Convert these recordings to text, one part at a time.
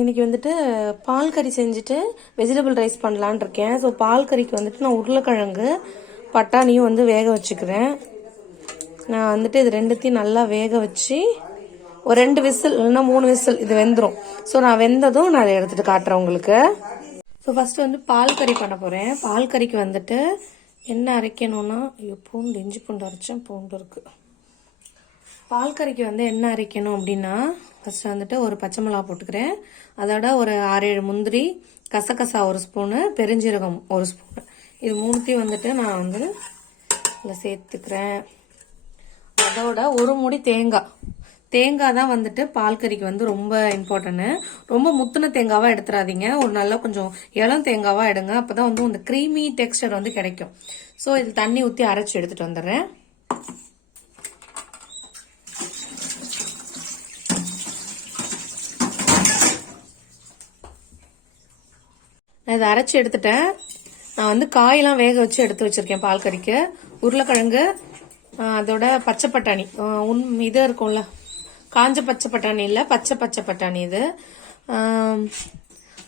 இன்னைக்கு வந்துட்டு பால் கறி செஞ்சுட்டு வெஜிடபிள் ரைஸ் பண்ணலான் இருக்கேன். ஸோ பால் கறிக்கு வந்துட்டு நான் உருளைக்கிழங்கு பட்டாணியும் வந்து வேக வச்சுக்கிறேன். நான் வந்துட்டு இது ரெண்டுத்தையும் நல்லா வேக வச்சு ஒரு 2 விசில் இல்லைன்னா 3 விசில் இது வெந்துடும். ஸோ நான் வெந்ததும் நான் அதை எடுத்துட்டு காட்டுறேன் உங்களுக்கு. ஸோ ஃபர்ஸ்ட் வந்து பால் கறி பண்ண போறேன். பால் கறிக்கு வந்துட்டு என்ன அரைக்கணும்னா, பூண்டு இஞ்சி பூண்டு அரைச்சேன், பூண்டு இருக்கு. பால் கறிக்கு வந்து என்ன அரைக்கணும் அப்படின்னா, ஃபர்ஸ்ட் வந்துட்டு ஒரு பச்சை மிளகா போட்டுக்கிறேன். அதோட ஒரு 6-7 முந்திரி, கசகசா 1 ஸ்பூனு, பெருஞ்சீரகம் 1 ஸ்பூனு, இது மூணுத்தையும் வந்துட்டு நான் வந்து இதில் சேர்த்துக்கிறேன். அதோட ஒரு மூடி தேங்காய் தான் வந்துட்டு பால் கறிக்கு வந்து ரொம்ப இம்பார்ட்டன்ட். ரொம்ப முத்துன தேங்காவா எடுத்துடாதீங்க, ஒரு நல்லா கொஞ்சம் இளம் தேங்காவா எடுங்க. அப்பதான் வந்து இந்த க்ரீமி டெக்ஸ்டர் வந்து கிடைக்கும். ஸோ இது தண்ணி ஊற்றி அரைச்சி எடுத்துட்டு வந்துடுறேன். நான் இதை அரைச்சி எடுத்துட்டேன். நான் வந்து காயெல்லாம் வேக வச்சு எடுத்து வச்சிருக்கேன் பால் கறிக்கு. உருளைக்கிழங்கு, அதோட பச்சை பட்டாணி, இது இருக்கும்ல காஞ்ச பச்சை பட்டாணி இல்லை, பச்சை பட்டாணி இது,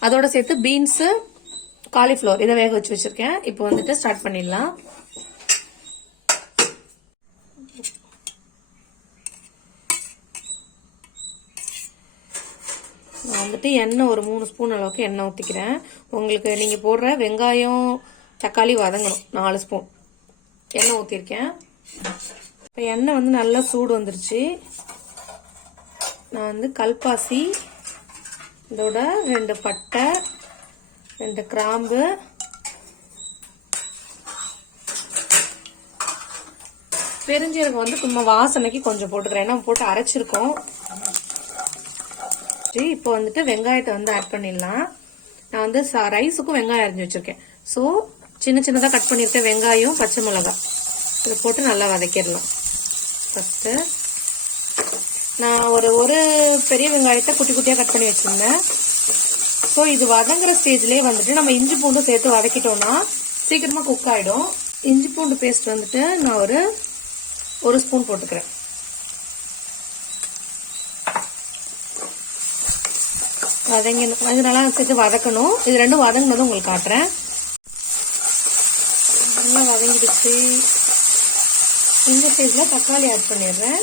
அதோட சேர்த்து பீன்ஸு, காலிஃப்ளவர் இதை வேக வச்சு வச்சிருக்கேன். இப்போ வந்துட்டு ஸ்டார்ட் பண்ணிடலாம். நான் வந்துட்டு எண்ணெய் ஒரு 3 ஸ்பூன் அளவுக்கு எண்ணெய் ஊற்றிக்கிறேன். உங்களுக்கு நீங்கள் போடுற வெங்காயம் தக்காளி வதங்கணும், 4 ஸ்பூன் எண்ணெய் ஊற்றிருக்கேன். இப்போ எண்ணெய் வந்து நல்லா சூடு வந்துருச்சு. நான் வந்து கல்பாசி, இதோட 2 பட்டை, 2 கிராம்பு, பெருஞ்சீரகம் வந்து சும்மா வாசனைக்கு கொஞ்சம் போட்டுக்கிறேன், ஏன்னா போட்டு அரைச்சிருக்கோம். இப்போ வந்துட்டு வெங்காயத்தை வந்து ஆட் பண்ணிடலாம். நான் வந்து ரைஸுக்கும் வெங்காயம் அரிஞ்சு வச்சிருக்கேன். ஸோ சின்னதாக கட் பண்ணியிருக்கேன் வெங்காயம், பச்சை மிளகாய் இதை போட்டு நல்லா வதக்கிடலாம். ஃபர்ஸ்ட்டு நான் ஒரு பெரிய வெங்காயத்தை குட்டி குட்டியாக கட் பண்ணி வச்சிருந்தேன். ஸோ இது வதங்குற ஸ்டேஜ்லேயே வந்துட்டு நம்ம இஞ்சி பூண்டு சேர்த்து வதக்கிட்டோம்னா சீக்கிரமாக குக் ஆகிடும். இஞ்சி பூண்டு பேஸ்ட் வந்துட்டு நான் ஒரு ஸ்பூன் போட்டுக்கிறேன். வதங்கணும், அது நல்லா சேர்த்து வதக்கணும். இது ரெண்டும் வதங்கினதும் உங்களுக்கு காட்டுறேன். நல்லா வதங்கிடுச்சு. இந்த ஸ்டேஜ்ல தக்காளி ஆட் பண்ணிடுறேன்.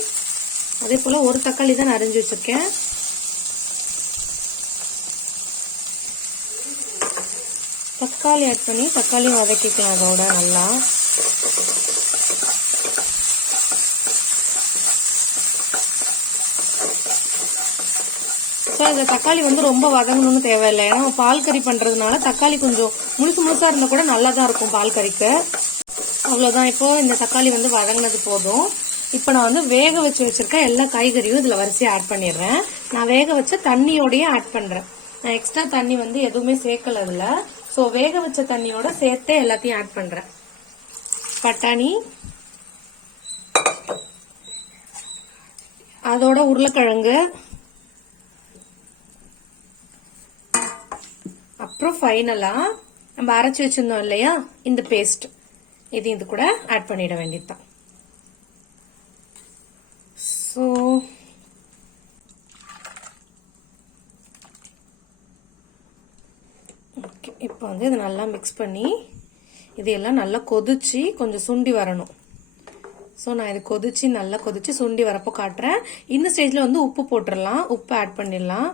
அதே போல ஒரு தக்காளி தான் அரிஞ்சு வச்சிருக்கேன். தக்காளி ஆட் பண்ணி தக்காளி வதக்கிக்கலாம். அதோட நல்லா இந்த தக்காளி வந்து ரொம்ப வதங்கணும்னு தேவையில்லை, ஏன்னா பால் கறி பண்றதுனால தக்காளி கொஞ்சம் முழுசா இருந்தா கூட நல்லா தான் இருக்கும் பால் கறிக்கு. அவ்வளவுதான். இப்போ இந்த தக்காளி வந்து வதங்கினது போதும். இப்போ நான் வந்து வேக வச்சிருக்க எல்லா காய்கறியும் இதுல வரிசையா ஆட் பண்ணிடுறேன். நான் வேக வச்ச தண்ணியோடய ஆட் பண்றேன். நான் எக்ஸ்ட்ரா தண்ணி வந்து எதுவுமே சேர்க்கல இதுல. ஸோ வேக வச்ச தண்ணியோட சேர்த்தே எல்லாத்தையும் ஆட் பண்றேன். பட்டாணி, அதோட உருளைக்கிழங்கு, அப்புறம் ஃபைனலா நம்ம அரைச்சி வச்சிருந்தோம் இல்லையா இந்த பேஸ்ட், இது கூட ஆட் பண்ணிட வேண்டியதுதான். ஸோ ஓகே, இப்போ வந்து இதை நல்லா மிக்ஸ் பண்ணி இதையெல்லாம் நல்லா கொதிச்சு கொஞ்சம் சுண்டி வரணும். ஸோ நான் இது நல்லா கொதிச்சு சுண்டி வரப்போ காட்டுறேன். இந்த ஸ்டேஜ்ல வந்து உப்பு போட்டுடலாம். உப்பு ஆட் பண்ணிடலாம்.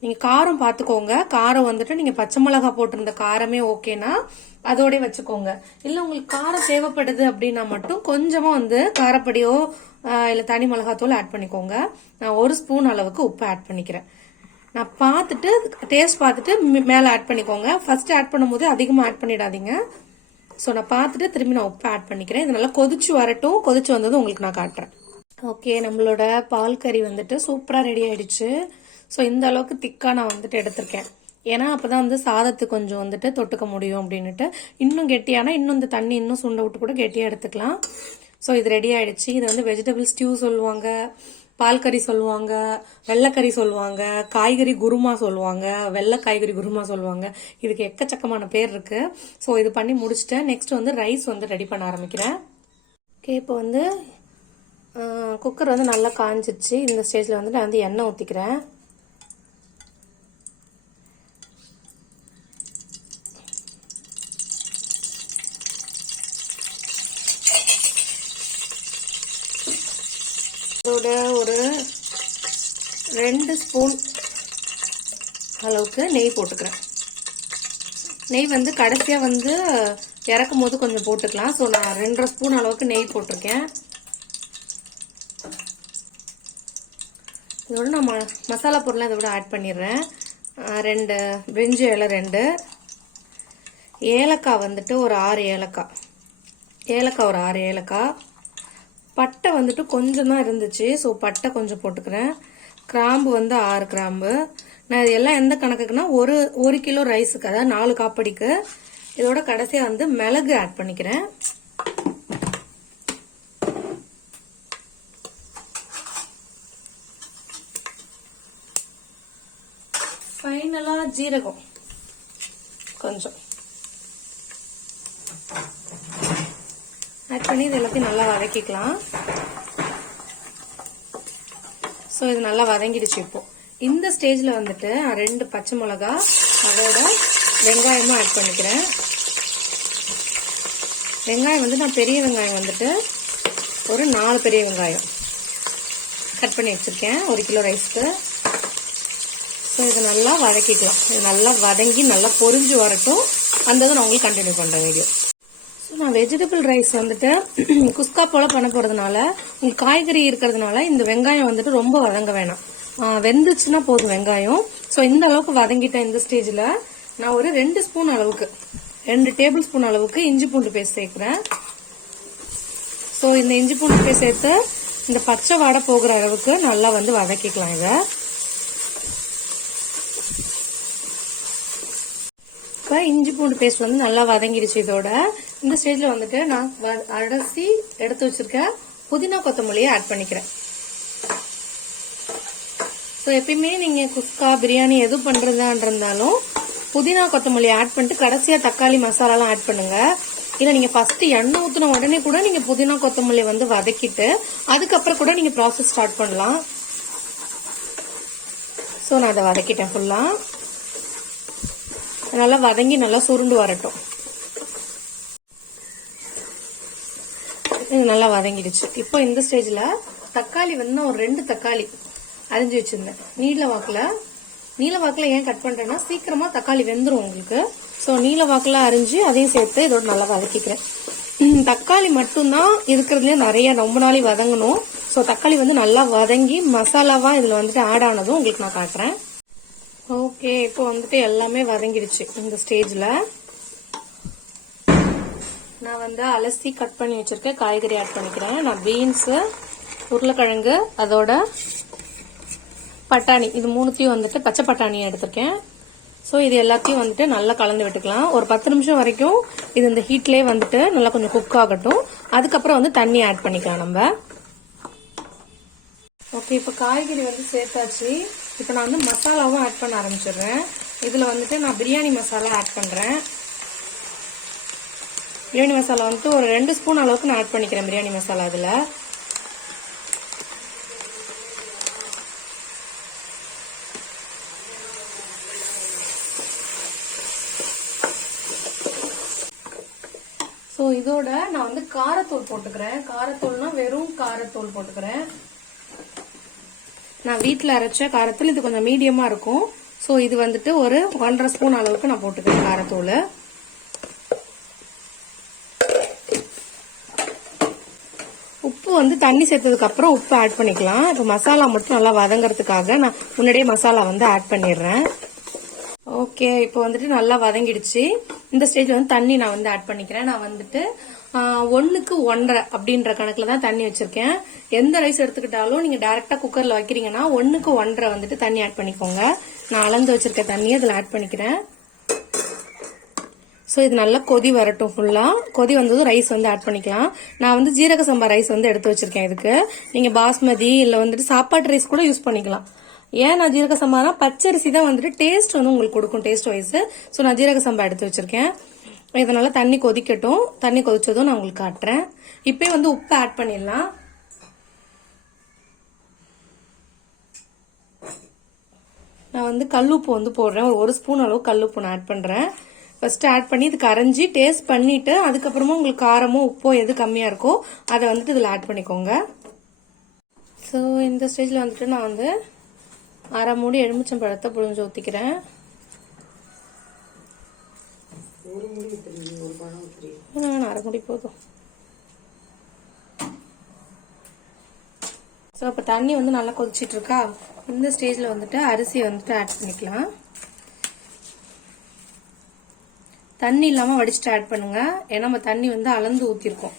நீங்க காரம் பாத்துக்கோங்க. காரம் வந்துட்டு நீங்க பச்சை மிளகா போட்டிருந்த காரமே ஓகேனா அதோட வச்சுக்கோங்க. இல்ல உங்களுக்கு காரம் தேவைப்படுது அப்படின்னா மட்டும் கொஞ்சமா வந்து காரப்படியோ இல்ல தனி மிளகாத்தூள் ஆட் பண்ணிக்கோங்க. நான் 1 ஸ்பூன் அளவுக்கு உப்பு ஆட் பண்ணிக்கிறேன். நான் பார்த்துட்டு டேஸ்ட் பார்த்துட்டு மேல ஆட் பண்ணிக்கோங்க. ஃபர்ஸ்ட் ஆட் பண்ணும்போது அதிகமா ஆட் பண்ணிடாதீங்க. ஸோ நான் பார்த்துட்டு திரும்பி நான் உப்பு ஆட் பண்ணிக்கிறேன். இது நல்லா கொதிச்சு வரட்டும். கொதிச்சு வந்தது உங்களுக்கு நான் காட்டுறேன். ஓகே, நம்மளோட பால் கறி வந்துட்டு சூப்பரா ரெடி ஆயிடுச்சு. ஸோ இந்த அளவுக்கு திக்கா நான் வந்துட்டு எடுத்திருக்கேன். ஏன்னா அப்பதான் வந்து சாதத்துக்கு கொஞ்சம் வந்துட்டு தொட்டுக்க முடியும் அப்படின்னுட்டு. இன்னும் கெட்டியானா இன்னும் இந்த தண்ணி இன்னும் சுண்ட விட்டு கூட கெட்டியா எடுத்துக்கலாம். ஸோ இது ரெடி ஆயிடுச்சு. இது வந்து வெஜிடபிள் ஸ்டியூ சொல்லுவாங்க, பால் கறி சொல்லுவாங்க, வெள்ளைக்கறி சொல்லுவாங்க, காய்கறி குருமா சொல்லுவாங்க, வெள்ளை காய்கறி குருமா சொல்லுவாங்க. இதுக்கு எக்கச்சக்கமான பேர் இருக்கு. ஸோ இது பண்ணி முடிச்சுட்டேன். நெக்ஸ்ட் வந்து ரைஸ் வந்து ரெடி பண்ண ஆரம்பிக்கிறேன். ஓகே, இப்போ வந்து குக்கர் வந்து நல்லா காஞ்சிருச்சு. இந்த ஸ்டேஜில் வந்து நான் வந்து எண்ணெய் ஊற்றிக்கிறேன். அதோட ஒரு 2 ஸ்பூன் அளவுக்கு நெய் போட்டுக்கிறேன். நெய் வந்து கடைசியாக வந்து இறக்கும் போது கொஞ்சம் போட்டுக்கலாம். ஸோ நான் 2.5 ஸ்பூன் அளவுக்கு நெய் போட்டிருக்கேன். இதோட நான் மசாலா பொருளை இதோட ஆட் பண்ணிடுறேன். 2 பிரிஞ்சி இலை, 2 ஏலக்காய் வந்துட்டு ஒரு 6 ஏலக்காய் ஒரு 6 ஏலக்காய். பட்டை வந்துட்டு கொஞ்சம் தான் இருந்துச்சு. ஸோ பட்டை கொஞ்சம் போட்டுக்கிறேன். கிராம்பு வந்து 6 கிராம்பு. நான் இது எல்லாம் எந்த கணக்குக்குன்னா ஒரு கிலோ ரைஸுக்கு, அதாவது 4 காப்படிக்கு. இதோட கடைசியாக வந்து மிளகு ஆட் பண்ணிக்கிறேன். ஃபைனலாக ஜீரகம் கொஞ்சம் ஆட் பண்ணி இது எல்லாத்தையும் நல்லா வதக்கிக்கலாம். ஸோ இது நல்லா வதங்கிடுச்சு. இப்போ இந்த ஸ்டேஜில் வந்துட்டு 2 பச்சை மிளகா, அதோட வெங்காயமும் ஆட் பண்ணிக்கிறேன். வெங்காயம் வந்து நான் பெரிய வெங்காயம் வந்துட்டு ஒரு 4 பெரிய வெங்காயம் கட் பண்ணி வச்சிருக்கேன் 1 கிலோ ரைஸ்க்கு. ஸோ இது நல்லா வதக்கிக்கலாம். இது நல்லா வதங்கி நல்லா பொரிஞ்சு வரட்டும். அந்த நான் உங்களுக்கு கண்டினியூ பண்ணுறேன் வீடியோ. ஸோ நான் வெஜிடபிள் ரைஸ் வந்துட்டு குஸ்கா போல் பண்ண போகிறதுனால, உங்களுக்கு காய்கறி இருக்கிறதுனால இந்த வெங்காயம் வந்துட்டு ரொம்ப வதங்க வேணாம். வெந்துச்சுன்னா போதும் வெங்காயம். ஸோ இந்த அளவுக்கு வதங்கிட்டேன். இந்த ஸ்டேஜில் நான் ஒரு 2 ஸ்பூன் அளவுக்கு 2 டேபிள் ஸ்பூன் அளவுக்கு இஞ்சி பூண்டு பேஸ்ட் சேர்க்குறேன். ஸோ இந்த இஞ்சி பூண்டு பேஸ்ட் சேர்த்து இந்த பச்சை வாடை போகிற அளவுக்கு நல்லா வந்து வதக்கிக்கலாம். இதை இப்போ இஞ்சி பூண்டு பேஸ்ட் வந்து நல்லா வதங்கிடுச்சு. இதோட இந்த ஸ்டேஜில் வந்துட்டு நான் அரைச்சி எடுத்து வச்சிருக்கேன் புதினா கொத்தமல்லியை ஆட் பண்ணிக்கிறேன். ஸோ எப்பயுமே நீங்கள் குஸ்கா பிரியாணி எது பண்ணுறதா இருந்தாலும் புதினா கொத்தமல்லி ஆட் பண்ணிட்டு கடைசியாக தக்காளி மசாலாலாம் ஆட் பண்ணுங்க. இல்லை நீங்கள் ஃபர்ஸ்ட் எண்ணெய் ஊற்றின உடனே கூட நீங்கள் புதினா கொத்தமல்லி வந்து வதக்கிட்டு அதுக்கப்புறம் கூட நீங்கள் ப்ராசஸ் ஸ்டார்ட் பண்ணலாம். ஸோ நான் அதை வதக்கிட்டேன் ஃபுல்லாக. நல்லா வதங்கி நல்லா சுருண்டு வரட்டும். இது நல்லா வதங்கிடுச்சு. இப்போ இந்த ஸ்டேஜில் தக்காளி வந்து நான் ஒரு 2 தக்காளி அரிஞ்சு வச்சிருந்தேன் நீல வாக்கில். ஏன் கட் பண்றேன்னா சீக்கிரமா தக்காளி வெந்துடும் உங்களுக்கு. ஸோ நீல வாக்கில் அரிஞ்சு அதையும் சேர்த்து இதோட நல்லா வதக்கிக்கிறேன். தக்காளி மட்டும்தான் இருக்கிறதுலே நிறைய ரொம்ப நாளை வதங்கணும். ஸோ தக்காளி வந்து நல்லா வதங்கி மசாலாவா இதுல வந்துட்டு ஆட் ஆனதும் உங்களுக்கு நான் காட்டுறேன். ஓகே, இப்போ வந்துட்டு எல்லாமே வதங்கிடுச்சு. இந்த ஸ்டேஜில் நான் வந்து அலசி கட் பண்ணி வச்சிருக்கேன் காய்கறி ஆட் பண்ணிக்கிறேன். நான் பீன்ஸு, உருளைக்கிழங்கு, அதோட பட்டாணி, இது 3த்தையும் வந்துட்டு பச்சை பட்டாணி எடுத்திருக்கேன். ஸோ இது எல்லாத்தையும் வந்துட்டு நல்லா கலந்து விட்டுக்கலாம். ஒரு 10 நிமிஷம் வரைக்கும் இது இந்த ஹீட்லேயே வந்துட்டு நல்லா கொஞ்சம் குக் ஆகட்டும். அதுக்கப்புறம் வந்து தண்ணி ஆட் பண்ணிக்கலாம் நம்ம. ஓகே, இப்போ காய்கறி வந்து சேர்த்தாச்சு. இப்போ நான் வந்து மசாலாவும் ஆட் பண்ண ஆரம்பிச்சிடுறேன். இதில் வந்துட்டு நான் பிரியாணி மசாலா ஆட் பண்ணுறேன். பிரியாணி மசாலா வந்துட்டு ஒரு 2 ஸ்பூன் அளவுக்கு நான் ஆட் பண்ணிக்கிறேன் பிரியாணி மசாலா இதில். ஸோ இதோட நான் வந்து காரத்தூள் போட்டுக்கிறேன். காரத்தூள்னா வெறும் காரத்தூள் போட்டுக்கிறேன். நான் வீட்டில் அரைச்ச காரத்தூள், இது கொஞ்சம் மீடியமாக இருக்கும். ஸோ இது வந்துட்டு ஒரு 1.5 ஸ்பூன் அளவுக்கு நான் போட்டுக்கிறேன் காரத்தூள். உப்பு வந்து தண்ணி சேர்த்ததுக்கு அப்புறம் உப்பு ஆட் பண்ணிக்கலாம். இப்போ மசாலா மட்டும் நல்லா வதங்கிறதுக்காக நான் முன்னாடியே மசாலா வந்து ஆட் பண்ணிடுறேன். ஓகே, இப்போ வந்துட்டு நல்லா வதங்கிடுச்சு. இந்த ஸ்டேஜ் வந்து தண்ணி நான் வந்து ஆட் பண்ணிக்கிறேன். நான் வந்துட்டு 1க்கு 1.5 அப்படின்ற கணக்குல தான் தண்ணி வச்சிருக்கேன். எந்த ரைஸ் எடுத்துக்கிட்டாலும் நீங்க டைரக்டா குக்கர்ல வைக்கிறீங்கன்னா 1க்கு 1.5 வந்துட்டு தண்ணி ஆட் பண்ணிக்கோங்க. நான் அளந்து வச்சிருக்க தண்ணியை இதுல ஆட் பண்ணிக்கிறேன். ஸோ இது நல்லா கொதி வரட்டும். ஃபுல்லா கொதி வந்ததும் ரைஸ் வந்து ஆட் பண்ணிக்கலாம். நான் வந்து ஜீரக சம்பா ரைஸ் வந்து எடுத்து வச்சிருக்கேன். இதுக்கு நீங்க பாஸ்மதி இல்ல வந்துட்டு சாப்பாட்டு ரைஸ் கூட யூஸ் பண்ணிக்கலாம். ஏன் நான் ஜீரக சம்பானா பச்சரிசி தான் வந்துட்டு டேஸ்ட் வந்து உங்களுக்கு கொடுக்கும், டேஸ்ட் வைஸ். ஸோ நான் ஜீரக சம்பா எடுத்து வச்சிருக்கேன். இதனால தண்ணி கொதிக்கட்டும். தண்ணி கொதிச்சதும் நான் உங்களுக்கு காட்டுறேன். இப்பயே வந்து உப்பு ஆட் பண்ணிடலாம். நான் வந்து கல்லுப்பு வந்து போடுறேன். ஒரு ஸ்பூன் அளவு கல்லுப்பு நான் ஆட் பண்றேன். ஃபர்ஸ்ட் ஆட் பண்ணி இது கரைஞ்சி டேஸ்ட் பண்ணிட்டு அதுக்கப்புறமா உங்களுக்கு காரமோ உப்போ எது கம்மியா இருக்கோ அதை வந்துட்டு இதுல ஆட் பண்ணிக்கோங்க. ஸோ இந்த ஸ்டேஜ்ல வந்துட்டு நான் வந்து அரை மூடி எலுமிச்சம்பழத்தை புழிஞ்சு ஊத்திக்கிறேன். அரை மூடி போதும். ஸோ இப்போ தண்ணி வந்து நல்லா கொதிச்சிட்டு இருக்கா. இந்த ஸ்டேஜ்ல வந்துட்டு அரிசியை வந்துட்டு ஆட் பண்ணிக்கலாம். தண்ணி இல்லாம வடிச்சுட்டு ஆட் பண்ணுங்க. ஏன்னா நம்ம தண்ணி வந்து அளந்து ஊத்திருக்கோம்.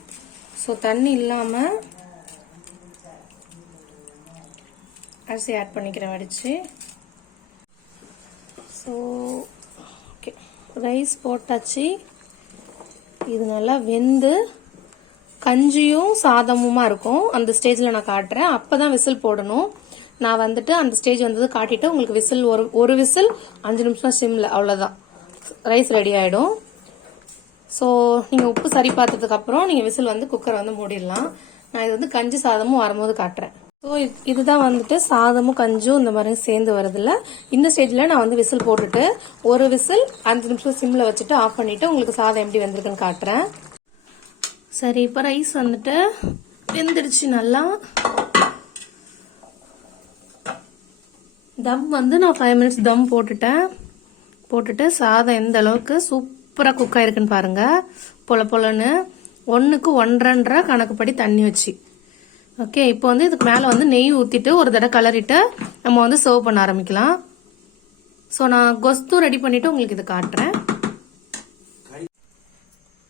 ஸோ தண்ணி இல்லாம அரிசி ஆட் பண்ணிக்கிறேன் வடிச்சு. ஸோ ஓகே, ரைஸ் போட்டாச்சு. இது நல்லா வெந்து கஞ்சியும் சாதமுமா இருக்கும். அந்த ஸ்டேஜ்ல நான் காட்டுறேன். அப்பதான் விசில் போடணும். நான் வந்துட்டு அந்த ஸ்டேஜ் வந்தது காட்டிட்டு உங்களுக்கு விசில் ஒரு விசில் 5 நிமிஷம் சிம்ல, அவ்வளவுதான் ரைஸ் ரெடி ஆயிடும். ஸோ நீங்க உப்பு சரி பார்த்ததுக்கு அப்புறம் நீங்க விசில் வந்து குக்கர் வந்து மூடிடலாம். நான் இது வந்து கஞ்சி சாதமும் வரும்போது காட்டுறேன். ஸோ இதுதான் வந்துட்டு சாதமும் கஞ்சும் இந்த மாதிரி சேர்ந்து வருதுல்ல. இந்த ஸ்டேஜ்ல நான் வந்து விசில் போட்டுட்டு ஒரு விசில் 5 நிமிஷம் சிம்ல வச்சுட்டு ஆஃப் பண்ணிட்டு உங்களுக்கு சாதம் எப்படி வந்திருக்குன்னு காட்டுறேன். சரி, இப்ப ரைஸ் வந்துட்டு வெந்துடுச்சு நல்லா. தம் வந்து நான் 5 மினிட்ஸ் தம் போட்டுட்டு சாதம் எந்த அளவுக்கு சூப்பரா குக் ஆயிருக்குன்னு பாருங்க. பொல பொலன்னு 1க்கு 1.5 கணக்குப்படி தண்ணி வச்சு. ஓகே, இப்போ வந்து இதுக்கு மேல வந்து நெய் ஊத்திட்டு ஒரு தடவை கலரிட்டு நம்ம வந்து சர்வ் பண்ண ஆரம்பிக்கலாம். ஸோ நான் கொஸ்து ரெடி பண்ணிட்டு உங்களுக்கு இது காட்டுறேன்.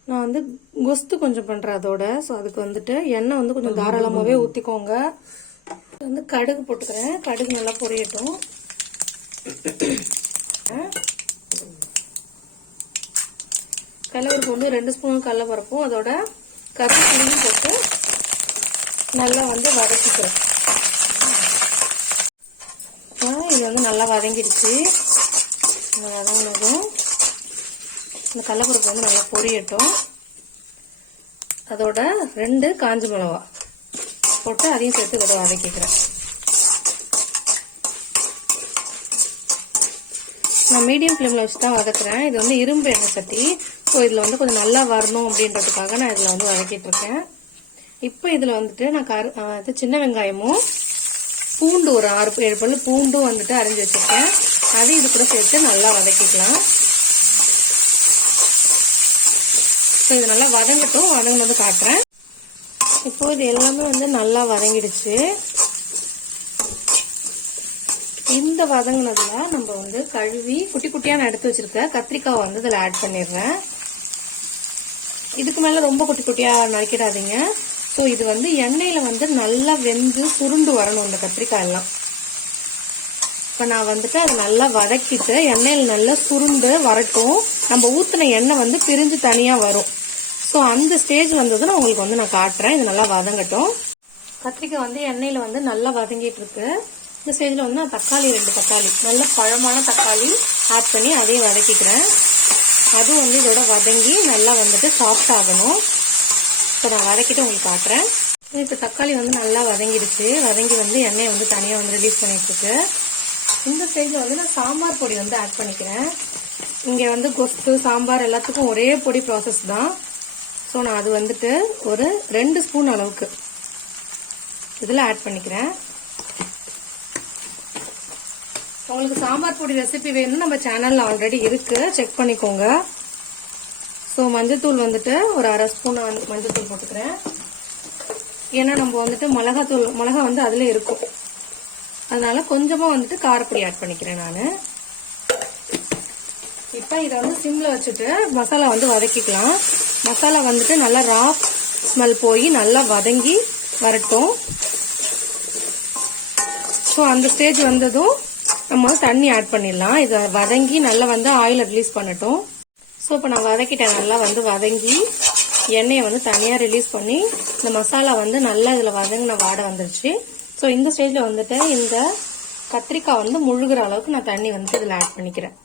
நான் வந்து கொஸ்து கொஞ்சம் பண்றேன் அதோட. ஸோ அதுக்கு வந்துட்டு எண்ணெய் வந்து கொஞ்சம் தாராளமாவே ஊத்திக்கோங்க. வந்து கடுகு போட்டுக்கிறேன். கடுகு நல்லா பொரியட்டும். கடலைப்பருப்பு வந்து 2 ஸ்பூன் கடலைப்பருப்பும் அதோட கருவேப்பிலையும் போட்டு நல்லா வந்து வதக்கிக்கிறேன். இது வந்து நல்லா வதங்கிடுச்சு. வதங்கினதும் இந்த கடலைப்பருப்பு வந்து நல்லா பொரியட்டும். அதோட 2 காஞ்ச மிளகா போட்டு அதையும் சேர்த்து இதோட வதக்கிக்கிறேன். நான் மீடியம் ஃப்ளேம்ல வச்சு தான் வதக்குறேன். இது வந்து இரும்பு எண்ணெய் சட்டி. ஸோ இதுல வந்து கொஞ்சம் நல்லா வரணும் அப்படின்றதுக்காக நான் இதுல வந்து வதக்கிட்டு இருக்கேன். இப்போ இதுல வந்துட்டு நான் சின்ன வெங்காயமும் பூண்டு ஒரு 6-7 பல்லு பூண்டும் வந்துட்டு அரைஞ்சி வச்சிருக்கேன். அதையும் இது கூட சேர்த்து நல்லா வதக்கிக்கலாம். ஸோ இது நல்லா வதங்கட்டும். வதங்கினது காட்டுறேன். இப்போ இது எல்லாமே வந்து நல்லா வதங்கிடுச்சு. இந்த வதங்கினதுல நம்ம வந்து கழுவி குட்டி குட்டியா நான் எடுத்து வச்சிருக்க கத்திரிக்காய் வந்து இதுல ஆட் பண்ணிடுறேன். இதுக்கு மேல ரொம்ப குட்டி குட்டியா நறுக்கிடாதீங்க. ஸோ இது வந்து எண்ணெயில வந்து நல்லா வெந்து சுருண்டு வரணும் இந்த கத்திரிக்காய் எல்லாம். இப்ப நான் வந்துட்டு அதை நல்லா வதக்கிட்டு எண்ணெயில நல்லா சுருண்டு வரட்டும். நம்ம ஊத்தின எண்ணெய் வந்து பிரிஞ்சு தனியா வரும். ஸோ அந்த ஸ்டேஜ் வந்தது நான் உங்களுக்கு வந்து நான் காட்டுறேன். இது நல்லா வதங்கட்டும். கத்திரிக்காய் வந்து எண்ணெயில வந்து நல்லா வதங்கிட்டு இருக்கு. இந்த ஸ்டேஜ்ல வந்து நான் 2 தக்காளி நல்ல பழமான தக்காளி ஆட் பண்ணி அதையும் வதக்கிக்கிறேன். அதுவும் வந்து இதோட வதங்கி நல்லா வந்துட்டு சாஃப்ட் ஆகணும். இப்போ நான் வதக்கிட்டு உங்களுக்கு காட்டுறேன். இப்போ தக்காளி வந்து நல்லா வதங்கிடுச்சு. வதங்கி வந்து எண்ணெயை வந்து தனியா வந்து ரிலீஸ் பண்ணிட்டு இருக்கு. இந்த ஸ்டேஜ்ல வந்து நான் சாம்பார் பொடி வந்து ஆட் பண்ணிக்கிறேன். இங்க வந்து கொஸ்து சாம்பார் எல்லாத்துக்கும் ஒரே பொடி ப்ராசஸ் தான். ஸோ நான் அது வந்துட்டு ஒரு 2 ஸ்பூன் அளவுக்கு இதுல ஆட் பண்ணிக்கிறேன். உங்களுக்கு சாம்பார் பொடி ரெசிபி வேணும்னு நம்ம சேனல்ல ஆல்ரெடி இருக்கு, செக் பண்ணிக்கோங்க. ஸோ மஞ்சத்தூள் வந்துட்டு ஒரு 1/2 ஸ்பூன் மஞ்சத்தூள் போட்டுக்கிறேன். ஏன்னா நம்ம வந்துட்டு மிளகா வந்து அதுல இருக்கும். அதனால கொஞ்சமா வந்துட்டு காரப்பொடி ஆட் பண்ணிக்கிறேன் நான். இப்ப இதை வந்து சிம்ல வச்சுட்டு மசாலா வந்து வதக்கிக்கலாம். மசாலா வந்துட்டு நல்லா ரா ஸ்மெல் போய் நல்லா வதங்கி வரட்டும். ஸோ அந்த ஸ்டேஜ் வந்ததும் நம்ம தண்ணி ஆட் பண்ணிடலாம். இதை வதங்கி நல்லா வந்து ஆயில ரிலீஸ் பண்ணட்டும். ஸோ இப்போ நான் வதக்கிட்டேன். நல்லா வந்து வதங்கி எண்ணெயை வந்து தனியா ரிலீஸ் பண்ணி இந்த மசாலா வந்து நல்லா இதுல வதங்கின வாடை வந்துருச்சு. ஸோ இந்த ஸ்டேஜ்ல வந்துட்டு இந்த கத்திரிக்காய் வந்து முழுகிற அளவுக்கு நான் தண்ணி வந்து இதுல ஆட் பண்ணிக்கிறேன்.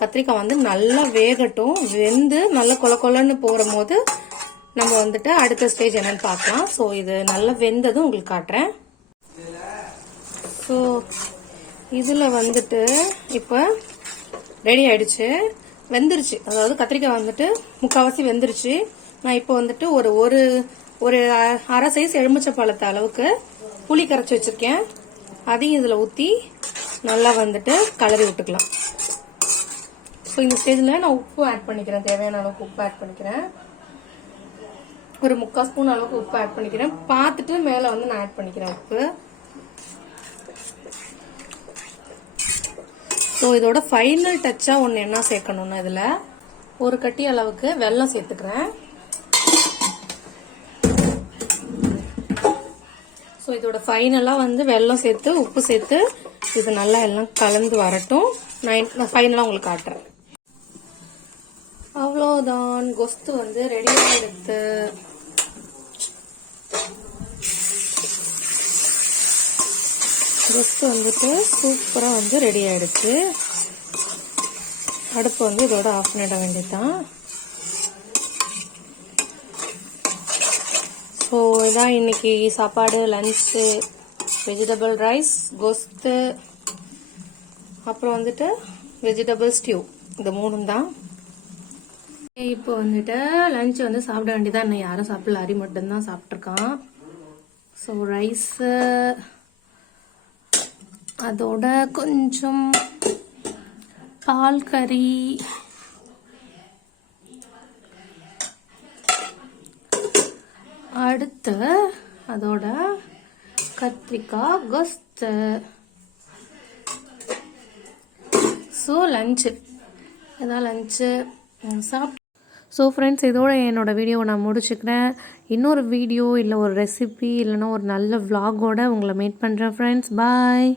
கத்திரிக்காய் வந்து நல்லா வேகட்டும். வெந்து நல்லா கொல கொலன்னு போற போது நம்ம வந்துட்டு அடுத்த ஸ்டேஜ் என்னன்னு பார்க்கலாம். ஸோ இது நல்லா வெந்ததும் உங்களுக்கு காட்டுறேன். ஸோ இதில் வந்துட்டு இப்போ ரெடி ஆயிடுச்சு, வெந்துருச்சு. அதாவது கத்திரிக்காய் வந்துட்டு முக்கால்வாசி வெந்துருச்சு. நான் இப்போ வந்துட்டு ஒரு ஒரு ஒரு அரை சைஸ் எலுமிச்சை பழத்தை அளவுக்கு புளி கரைச்சி வச்சிருக்கேன். அதையும் இதில் ஊற்றி நல்லா வந்துட்டு கலரி விட்டுக்கலாம். ஸோ இந்த ஸ்டேஜில் நான் உப்பு ஆட் பண்ணிக்கிறேன். தேவையான அளவுக்கு உப்பு ஆட் பண்ணிக்கிறேன். ஒரு 3/4 ஸ்பூன் அளவுக்கு உப்பு ஆட் பண்ணிக்கிறேன். பார்த்துட்டு மேலே வந்து நான் ஆட் பண்ணிக்கிறேன் உப்பு. ஸோ இதோட ஃபைனல் டச்சாக ஒன்று என்ன சேர்க்கணும்னா, இதில் ஒரு கட்டி அளவுக்கு வெல்லம் சேர்த்துக்கிறேன். ஸோ இதோட ஃபைனலாக வந்து வெல்லம் சேர்த்து உப்பு சேர்த்து இது நல்லா எல்லாம் கலந்து வரட்டும். நான் ஃபைனலாக உங்களுக்கு காட்டுறேன். அவ்வளோதான், கொஸ்து வந்து ரெடியாக எடுத்து கொஸ்து வந்துட்டு சூப்பராக வந்து ரெடி ஆகிடுச்சு. அடுப்பு வந்து இதோட ஆஃப் பண்ணிட வேண்டியதுதான். ஸோ இதான் இன்னைக்கு சாப்பாடு, லன்ச்சு, வெஜிடபிள் ரைஸ், கொஸ்து, அப்புறம் வந்துட்டு வெஜிடபிள் ஸ்டியூ, இந்த 3 தான். இப்போ வந்துட்டு லஞ்ச் வந்து சாப்பிட வேண்டியதான். இன்னும் யாரும் சாப்பிடல, அரி மட்டும்தான் சாப்பிட்ருக்கான். ஸோ ரைஸு, அதோட கொஞ்சம் பால் கறி, அடுத்து அதோட கத்திரிக்காய் கொஸ்து. ஸோ லஞ்சு, இதான் லஞ்சு சாப்பிட்டு. ஸோ ஃப்ரெண்ட்ஸ், இதோட என்னோட வீடியோவை நான் முடிச்சுக்கிறேன். இன்னொரு வீடியோ இல்லை ஒரு ரெசிபி இல்லைன்னா ஒரு நல்ல vlog-ஓட உங்களை மீட் பண்ணுறேன் ஃப்ரெண்ட்ஸ். பாய்.